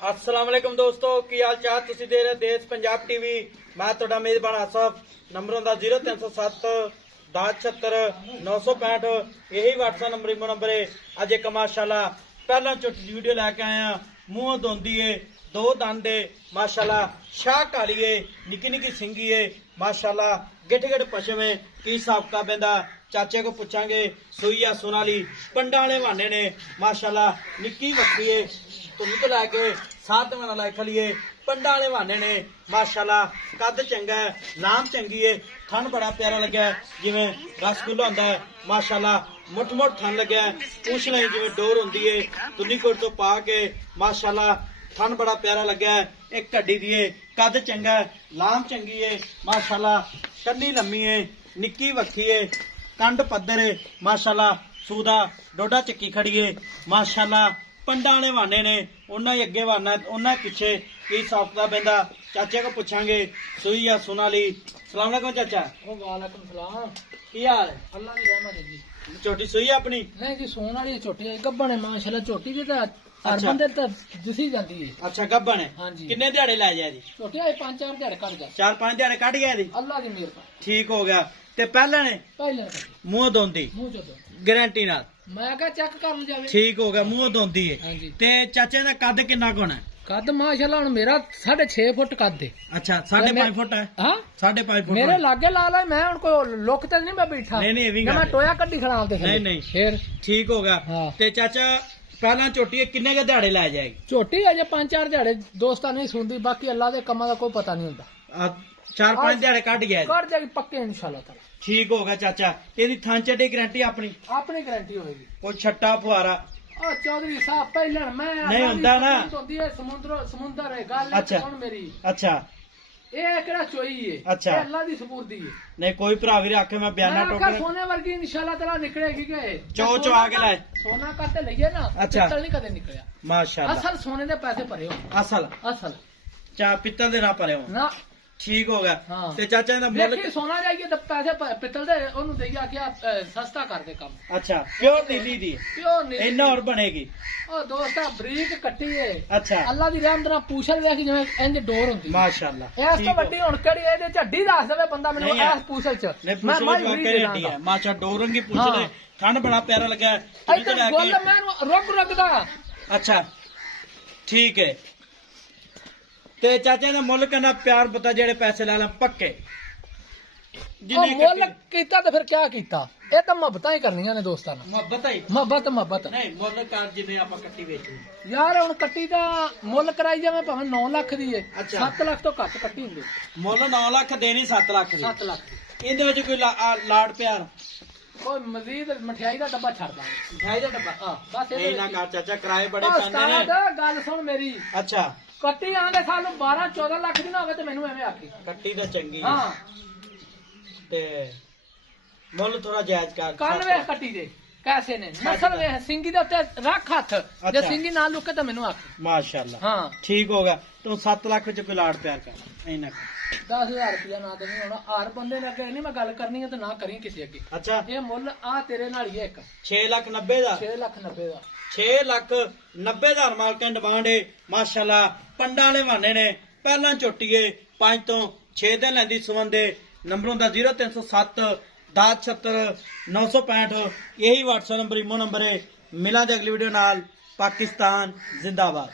अस्सलाम वालेकुम दोस्तों, की हाल चाल? तुसी दे रहे देश पंजाब टीवी। मैं तुहाडा मेजबान आसफ। नंबर हुंदा 0307 1076 965। यही व्हाट्सएप नंबर इमो नंबर है। अज एक माशाल्लाह पहला छोटी वीडियो लैके आया। मूंह धोंदी है, दो दंद है माशाल्लाह, शाह काली है, निकी निकी सिंगी है माशाल्लाह, गिठ गिठ पशम है। की साबका बेंदा चाचे को पूछांगे। सुईया सोनाली पंडा वाले वाने ने माशाल्लाह, निक्की बकरी है तुम तो लैके 7 महीना लाई खलिए। पंडा वाले वाने ने माशाल्लाह, कद चंगा है, लाम चंगी है, थन बड़ा प्यारा लगा है जिवें रसगुल्ला होंदा है माशाल्लाह, मुठ मुठ थन लगा है, पूछ ले जिवें डोर होंदी है तुन्नी कोट तो पा के माशाल्लाह, थन बड़ा प्यारा लगा है। एक कड्डी दी है, कद चंगा है, लाम चंगी है माशाल्लाह, कन्नी लम्मी है, निक्की वक्खी है, कंड पद्धर है माशाल्लाह, सूदा डोडा चक्की खड़ी है माशाल्लाह। पंडा वाले वाने ने उन्ना ही अगे वाना उन्ना पिछे की साफता बेंदा चाचे को पूछांगे। सुई या सोनाली। सलाम अलैकुम चाचा। वालेकुम सलाम। की हाल है? अल्लाह की रहमत है जी। छोटी सुई है अपनी? नहीं जी, सोन वाली छोटी है, गब्बन है माशाल्लाह। छोटी जी हर अच्छा। बंदे तो दिसी जाती है। अच्छा गब्बन है। हाँ जी। किन्ने दिहाड़े लै जाए जी? छोटी है 5-4 दिहाड़े कट जा। 4-5 दिहाड़े कट गया जी। अल्लाह की मेहरबानी। ठीक हो गया। ते पहले ने पहले कटी मुंह धोंदी मुंह चो दो। गारंटी नाल? मैं क्या चेक कर जावे। ठीक हो गया, मुंह धोंदी है। हाँ जी। ते चाचे दा कद किन्ना कोना है? कद माशाल्लाह हुन मेरा 6.5 फुट कद है। अच्छा 5.5 फुट है। हाँ 5.5 फुट मेरे है। लागे ला ला, मैं हुन कोई लुक ते नहीं मैं बैठा। नहीं, ये भी ना गल मैं है। टोया कड्डी खड़ा दे। नहीं, नहीं। फिर ठीक हो गया। हाँ। ते चाचा पहला झोटी किन्ने के दिहाड़े लै जाएगी? छोटी है जे 5-4 दिहाड़े दोस्ता नहीं सुनदी, बाकी अल्लाह दे कम्मा दा कोई पता नहीं होंदा। 4-5 दिहाड़े कट गया जी। कर जाएगी पक्के इंशाल्लाह ताला। ठीक हो गया चाचा। एदी थां चढ़ी गारंटी अपनी? अपनी गारंटी होगी। कोई छट्टा फुहारा ओ चौधरी साहब पहले मैं नहीं होंदा ना। समुद्र है गल अच्छा। सुन मेरी। अच्छा ये केड़ा चोई है। अच्छा। ये अल्लाह दी सुपुर्दी है। नहीं कोई भरा भी आखे मैं बयाना मैं आखा टोकरा सोने वर्गी इंशाल्लाह ताला निकलेगी के। चो चो आके लाए। सोना करते लइए ना। अच्छा। पित्तल नहीं कदे निकलिया। माशाल्लाह। असल सोने दे पैसे भरे हो। असल असल चा पित्तल दे ना परे हो। ना ठीक हो गया। हाँ। ते चाचा दा मुੱਲ देखी सोना जाइए तो पैसे पित्तल दे ओनु देइया क्या सस्ता कर दे काम। अच्छा प्योर नीली दी प्योर नहीं इन्ना और बनेगी। ओ दोस्ता ब्रीक कट्टी है। अच्छा अल्लाह दी रहमत नाल पूछल देखी जिवें इंज डोर हुंदी। माशाल्लाह। ਇਸ ਤੋਂ ਵੱਡੀ ਹੁਣ ਕਿਹੜੀ ਇਹਦੇ ਚ ਹੱਡੀ ਦੱਸ ਦੇਵੇ ਬੰਦਾ ਮੈਨੂੰ ਨਹੀਂ ਹੈ। ਇਸ ਪੂਛਲ ਚ नहीं ਮੈਂ पूछ लो ਵੀ के हड्डी है माशा डोरंगी पूछ हाँ। ले। ठंड बड़ा प्यारा लगा है। ਇੱਧਰ ਗੋਲ ਮੈਂ ਰੁਕ ਰੁਕਦਾ। अच्छा ठीक है। ते चाचा ਦਾ ਮੁੱਲ ਕਹਿੰਦਾ ਪਿਆਰ ਪਤਾ ਜਿਹੜੇ ਪੈਸੇ ਲਾ ਲਾਂ ਪੱਕੇ ਉਹ ਮੁੱਲ ਕੀਤਾ ਤੇ ਫਿਰ ਕੀ ਕੀਤਾ? ਇਹ ਤਾਂ ਮੁਹੱਬਤਾਂ ਹੀ ਕਰਨੀਆਂ ਨੇ ਦੋਸਤਾਂ ਨਾਲ। ਮੁਹੱਬਤ ਹੀ ਮੁਹੱਬਤ ਨਹੀਂ ਮੁੱਲ ਕਰ ਜਿੰਨੇ ਆਪਾਂ ਕੱਟੀ ਵੇਚੀ। ਯਾਰ ਹੁਣ ਕੱਟੀ ਦਾ ਮੁੱਲ ਕਰਾਈ ਜਾਵੇਂ ਭਾਵੇਂ 9 ਲੱਖ ਦੀ ਏ। ਅੱਛਾ। 7 ਲੱਖ ਤੋਂ ਘੱਟ ਕੱਟੀ ਹੁੰਦੀ। ਮੁੱਲ 9 ਲੱਖ ਦੇਣੀ 7 ਲੱਖ ਦੀ। 7 ਲੱਖ ਦੀ। ਇਹਦੇ ਵਿੱਚ ਕੋਈ ਲਾੜ ਪਿਆਰ ਕੋਈ ਮਜ਼ੀਦ ਮਠਿਆਈ ਦਾ ਡੱਬਾ ਛੱਡ ਦਾਂਗੇ। ਮਠਾਈ ਦਾ ਡੱਬਾ? ਹਾਂ ਬਸ ਇਹ ਨਾ ਕਰ ਚਾਚਾ, ਕਿਰਾਏ ਬੜੇ ਪੈਂਦੇ ਨੇ। ਉਸਤਾਦ ਗੱਲ ਸੁਣ ਮੇਰੀ। ਅੱਛਾ ਕੱਟੀ ਆਂਦੇ ਸਾਨੂੰ 12-14 ਲੱਖ ਦੀ ਨਾ ਹੋਵੇ ਤੇ ਮੈਨੂੰ ਐਵੇਂ ਆਖੀ। ਕੱਟੀ ਤਾਂ ਚੰਗੀ ਹਾਂ ਤੇ ਮੁੱਲ ਥੋੜਾ ਜਾਇਜ਼ ਕਰ। ਕੰਨ ਵੇਖ ਕੱਟੀ ਦੇ ਕੈਸੇ ਨੇ ਨਸਲ ਵੇਖ ਸਿੰਗੀ ਦੇ ਉੱਤੇ ਰੱਖ ਹੱਥ। ਜੇ ਅੱਛਾ। ਸਿੰਗੀ ਨਾਲ ਲੁਕੇ ਤਾਂ ਮੈਨੂੰ ਆਖ। ਮਾਸ਼ਾਅੱਲਾ। ਹਾਂ ਠੀਕ ਹੋ ਗਿਆ। ਤੂੰ 7 ਲੱਖ ਵਿੱਚ ਕੋਈ ਲਾੜ ਪਿਆਰ ਕਰ ਇੰਨਾ। 10,000 ਰੁਪਇਆ ਨਾ ਦੇਣੀ ਹੁਣ ਹਰ ਬੰਦੇ ਨੇ ਅੱਗੇ ਨਹੀਂ ਮੈਂ ਗੱਲ ਕਰਨੀ ਹੈ ਤੇ ਨਾ ਕਰੀ ਕਿਸੇ ਅੱਗੇ। ਅੱਛਾ ਇਹ ਮੁੱਲ ਆ ਤੇਰੇ ਨਾਲ ਹੀ ਹੈ ਇੱਕ 6,90,000 ਦਾ। 6,90,000 ਦਾ। 6,90,000 ਮਾਲਕਾਂ ਡਿਮਾਂਡ ਹੈ ਮਾਸ਼ਾਅੱਲਾ। ਪੰਡਾਂ ਵਾਲੇ ਵਾਨੇ ਨੇ ਪਹਿਲਾਂ ਝੋਟੀਏ 5 ਤੋਂ 6 ਦਿਨ ਲੈਂਦੀ ਸੁਵੰਦੇ। ਨੰਬਰ ਹੁੰਦਾ 0307 1076 965। यही व्हाट्सएप नंबर इमो नंबर है। मिला अगली वीडियो नाल। पाकिस्तान जिंदाबाद।